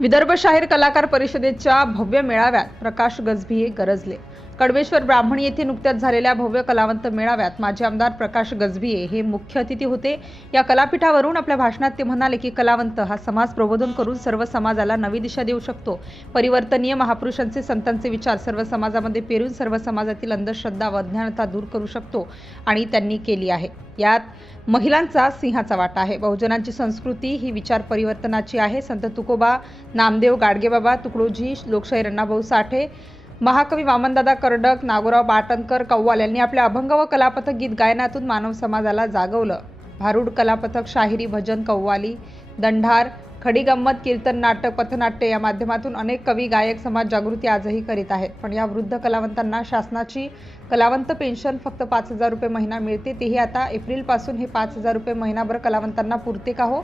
विदर्भ शाहीर कलाकार परिषदेच्या भव्य मेळाव्यात प्रकाश गजभिये गरजले। कडवेश्वर ब्राह्मणी येथे नुकत्याच झालेल्या भव्य कलावंत मेळाव्यात माजी आमदार प्रकाश गजभिये हे मुख्य अतिथी होते। या कलापीठावरून आपल्या भाषणात ते म्हणाले की कलावंत हा समाज प्रबोधन करून सर्व समाजाला नवी दिशा देऊ शकतो। परिवर्तनीय महापुरुषांचे संतांचे विचार सर्व समाजामध्ये पेरून सर्व समाजातील अंधश्रद्धा व अज्ञानता दूर करू शकतो आणि त्यांनी केली आहे। यात महिलांचा सिंहाचा वाटा आहे। बहुजनांची संस्कृती ही विचार परिवर्तनाची आहे। संत तुकोबा, नामदेव, गाडगेबाबा, तुकडोजी, लोकशाहीर अण्णाभाऊ साठे, महाकवी वामनदादा कर्डक, नागोराव पाटणकर, कव्वाल यांनी आपल्या अभंग व कलापथक गीत गायनातून मानव समाजाला जागवलं। भारूड कलापथक, शाहिरी, भजन, कव्वाली, दंडार, खडी गंमत, कीर्तन, नाटक, पथनाट्य या माध्यमातून अनेक कवी गायक समाज जागृती आजही करीत आहेत। पण या वृद्ध कलावंतांना शासनाची कलावंत पेन्शन फक्त 5,000 रुपये महिना मिळते। तेही आता एप्रिल पासून हे 5,000 रुपये महिनाभर कलावंतांना पुरते का हो?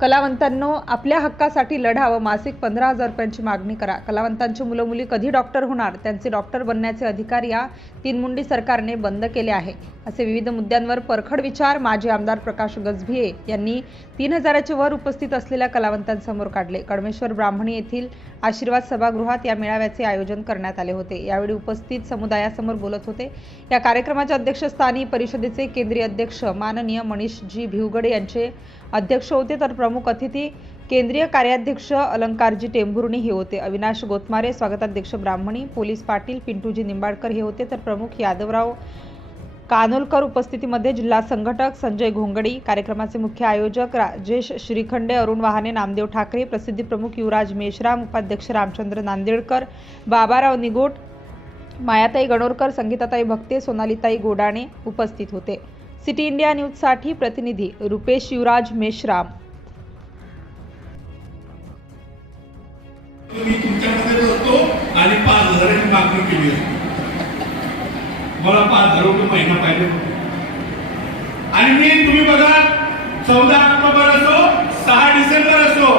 कलावंतांनो, आपल्या हक्कासाठी लढा व मासिक 15,000 रुपयांची मागणी करा। कलावंतांची मुलं मुली कधी डॉक्टर होणार, त्यांचे डॉक्टर बनण्याचे अधिकार या तीनमुंडी सरकारने बंद केले आहे। असे विविध मुद्द्यांवर परखड विचार माजी आमदार प्रकाश गजभिये यांनी 3,000च्या वर उपस्थित असलेल्या कलावंतांसमोर काढले। कडवेश्वर ब्राह्मणी येथील आशीर्वाद सभागृहात या मेळाव्याचे आयोजन करण्यात आले होते। यावेळी उपस्थित समुदायासमोर बोलत होते। या कार्यक्रमाच्या अध्यक्षस्थानी परिषदेचे केंद्रीय अध्यक्ष माननीय मनीष जी भिवगडे यांचे अध्यक्ष होते, तर प्रमुख अतिथी केंद्रीय कार्याध्यक्ष अलंकारजी टेंभुर्णी हे होते। अविनाश गोतमारे स्वागताध्यक्ष ब्राह्मणी, पोलीस पाटील पिंटूजी निंबाडकर हे होते, तर प्रमुख यादवराव कानोलकर उपस्थितीमध्ये जिल्हा संघटक संजय घोंगडी, कार्यक्रमाचे मुख्य आयोजक राजेश श्रीखंडे, अरुण वाहने, नामदेव ठाकरे, प्रसिद्धी प्रमुख युवराज मेश्राम, उपाध्यक्ष रामचंद्र नांदेडकर, बाबाराव निगोट, मायाताई गणोरकर, संगीताताई भक्ते, सोनालीताई गोडाणे उपस्थित होते। सिटी इंडिया न्यूज साठी प्रतिनिधी रुपेश युवराज मेश्राम। मी तुमच्यामध्ये होतो आणि 5,000ची मागणी केली होती। मला 5,000 रुपये महिना पाहिजे आणि मी तुम्ही बघा 14 ऑक्टोबर असो, 6 डिसेंबर असो,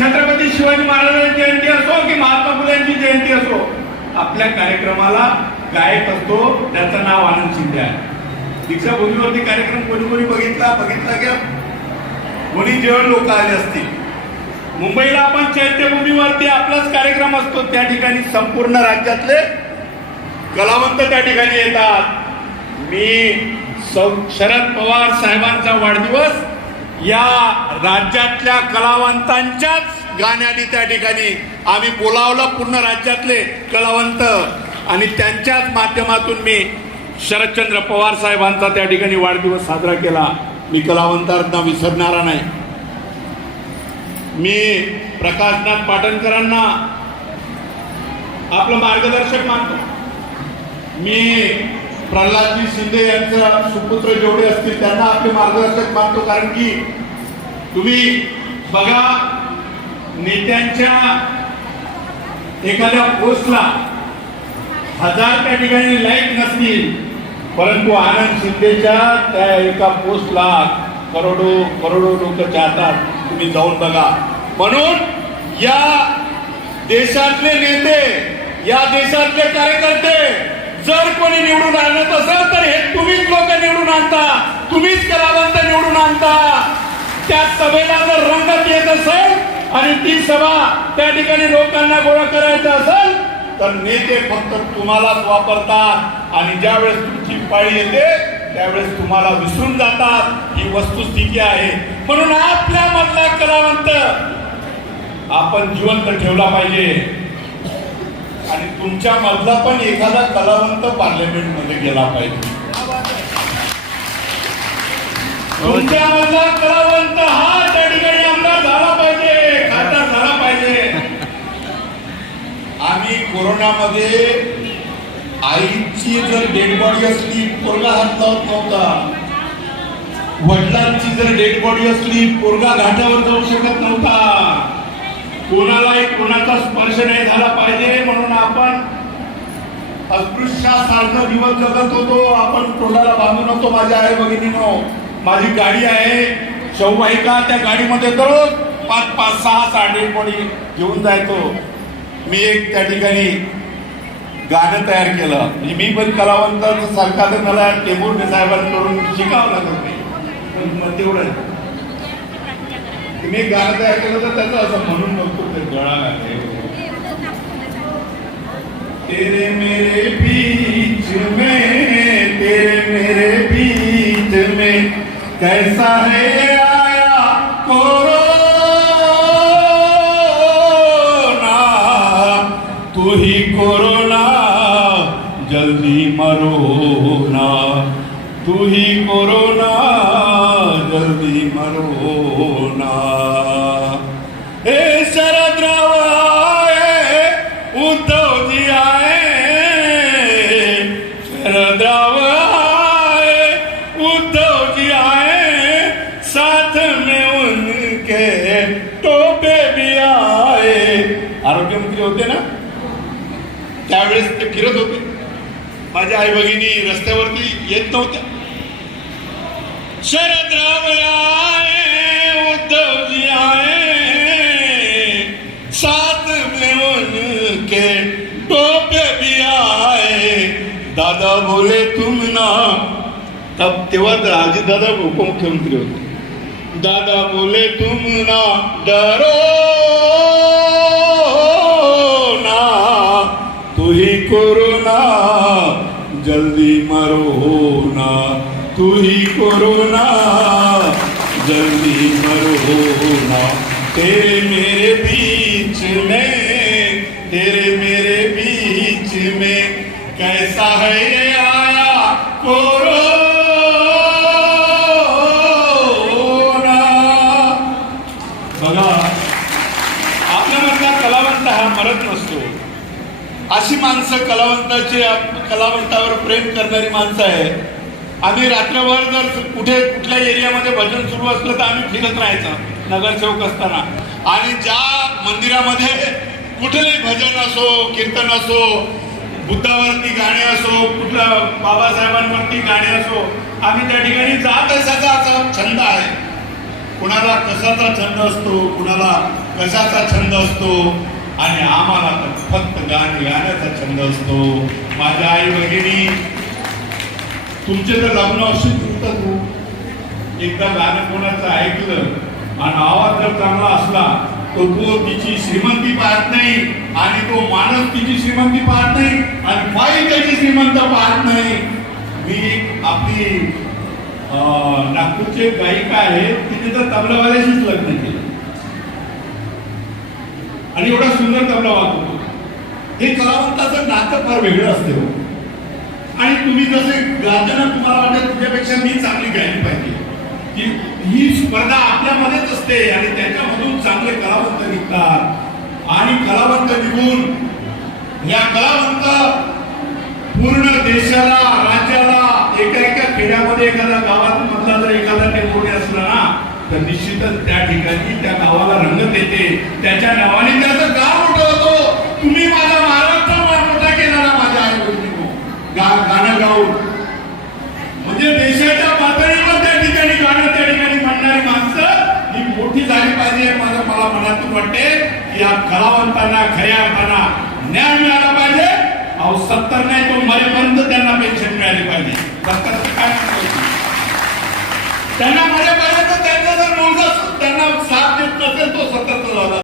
छत्रपती शिवाजी महाराजांची जयंती असो की महात्मा फुलेंची जयंती असो, आपल्या कार्यक्रमाला गायक असतो त्याचं नाव आनंद शिंदे आहे। दीक्षाभूमीवरती कार्यक्रम कोणी बघितला की कोणी जेवढे लोक आले असतील। मुंबईला आपण चैत्यभूमीवरती आपलाच कार्यक्रम असतो, त्या ठिकाणी संपूर्ण राज्यातले कलावंत त्या ठिकाणी येतात। मी शरद पवार साहेबांचा वाढदिवस या राज्यातल्या कलावंतांच्याच गाण्याने त्या ठिकाणी आम्ही बोलावलं, पूर्ण राज्यातले कलावंत, आणि त्यांच्याच माध्यमातून मी शरदचंद्र पवार साहेबांचा त्या ठिकाणी वाढदिवस साजरा केला। मी कलावंतांना विसरणारा नाही। मी प्रकाशनाथ पाटणकरांना आपलं मार्गदर्शक मानतो। मी प्रल्हादजी शिंदे यांचा सुपुत्र जेवढे असतील त्यांना आपले मार्गदर्शक मानतो, कारण की तुम्ही बघा नेत्यांच्या एखाद्या पोस्टला 1000 त्या ठिकाणी लाईक नसतील, परंतु आनंद शिंदेच्या त्या एका पोस्टला करोडो लोक चाहतात। तुम्ही जाऊन बघा। म्हणून या देशातले नेते, या देशातले कार्यकर्ते जर कोणी निवडून आणत असेल तर हे तुम्हीच लोक निवडून आणता, तुम्हीच कलावंत निवडून आणता। त्या सभेला जर रंगत येत असेल आणि ती सभा त्या ठिकाणी लोकांना गोळा करायचं असेल तर नेते फक्त तुम्हालाच वापरतात आणि ज्यावेळेस तुमची पाळी येते त्यावेळेस तुम्हाला विसरून जातात। ही वस्तुस्थिती आहे। म्हणून आपल्या मधला कलावंत आपण जिवंत ठेवला पाहिजे आणि तुमच्या मधला पण एखादा कलावंत पार्लमेंट मध्ये गेला पाहिजे। तुमच्या मधला कलावंत हा त्या ठिकाणी आमदार झाला पाहिजे, खासदार झाला पाहिजे। आम्ही कोरोनामध्ये आईची जर डेड बॉडी असली पोरगा हात लावत नव्हता, वडिलांची जर डेड बॉडी असली पोरगा घाटावर जाऊ शकत नव्हता। कोणालाही कोणाचा स्पर्श नाही झाला पाहिजे म्हणून आपण अस्पृश्यासारखं दिवस जगत होतो। आपण तोंडाला बांधून होतो। माझ्या आई भगिनीनो, माझी गाडी आहे शववाहिका, त्या गाडीमध्ये दररोज 5-6 डेड बॉडी घेऊन जायचो। मी एक त्या ठिकाणी गाणं तयार केलं। मी पण कलावंताचं सारखा तर मला टेंभुर्णी साहेबांकडून शिकावं लागत नाही, तेवढं मी गाणं तयार केलं तर त्याचं असं म्हणून नव्हतं। तेरे मेरे बीच में, तेरे मेरे बीच में कैसा है आया कोरोना, तू ही कोरोना जल्दी मरो ना, तू ही कोरोना जल्दी मरो ना। हे शरदराव आए, उद्धव जी आए, शरदराव आए, उद्धव जी आए, साथ में उनके टोपे भी आए। आरोग्यमंत्री होते ना त्यावेळेस ते फिरत होते, माझ्या आई भगिनी रस्त्यावरती येत नव्हत्या। शरदराव आए, उद्धव जी आए, साथ में उनके टोपे भी आए। दादा बोले तुम ना, तब तेव्हा अजित दादा उपमुख्यमंत्री होते। दादा बोले तुम ना डरो ना, तू ही कोरोना जल्दी मरो ना, तू ही कोरोना जल्दी मरो ना। तेरे मेरे बीच में, तेरे मेरे बीच में कैसा है ये आया कोरोना। बघा, आपल्यामधला कलावंत हा मरत नसतो। अशी माणसं कलावंतावर प्रेम करणारी माणसं आहे। आम्ही रात्रभर जर कुठल्या एरियामध्ये भजन सुरू असलं तर आम्ही फिरत राहायचं नगरसेवक असताना, आणि ज्या मंदिरामध्ये कुठलंही भजन असो, कीर्तन असो, बुद्धावरती गाणे असो, कुठल्या बाबासाहेबांवरती गाणे असो, आम्ही त्या ठिकाणी जात असायचा असा छंद आहे। कुणाला कशाचा छंद असतो, कुणाला कशाचा छंद असतो, आणि आम्हाला तर फक्त गाणे गाण्याचा छंद असतो। माझ्या आई भगिनी, तुमचे तर लग्न अशीच होतात हो, एकदा गाणं कोणाचं ऐकलं आणि आवाज जर चांगला असला तो तिची श्रीमंती पाहत नाही, आणि तो माणूस तिची श्रीमंती पाहत नाही, आणि बाई त्याची श्रीमंत पाहत नाही। मी आपली नागपूरची एक गायिका आहे, तिने तर तबलावाल्याशीच लग्न केलं आणि एवढा सुंदर तबला वाजवतो। हे कलावंताचं नातं फार वेगळं असते हो। आणि तुम्ही जसे गाताना तुम्हाला वाटतं तुझ्यापेक्षा मी चांगली गायली पाहिजे, ही स्पर्धा आपल्यामध्येच असते, आणि त्याच्यामधून चांगले कलावंत निघतात, आणि कलावंत निघून या कलावंत पूर्ण देशाला, राज्याला, एका खेड्यामध्ये एखाद्या गावात मधला जर एखादा टेंपोनी असला ना, तर निश्चितच त्या ठिकाणी त्या गावाला रंगत येते, त्याच्या नावाने त्याचं गाव मोठं होतो। तुम्ही माझा महाराष्ट्र मोठा केला ना माझ्या आई बहिणींनो, गाणं गाऊन, म्हणजे देशाच्या पातळीवर त्या ठिकाणी गाणं त्या ठिकाणी म्हणणारी माणसं ही मोठी झाली पाहिजे। मला मनातून वाटते की या कलावंतांना खऱ्या अर्थानं न्याय मिळाला पाहिजे। अहो 70 नाही तो मरेपर्यंत त्यांना पेन्शन मिळाली पाहिजे। 70 काय त्यांना मरेपर्यंत त्यांचा जर मुलगा त्यांना साथ देत नसेल तो 70 झाला।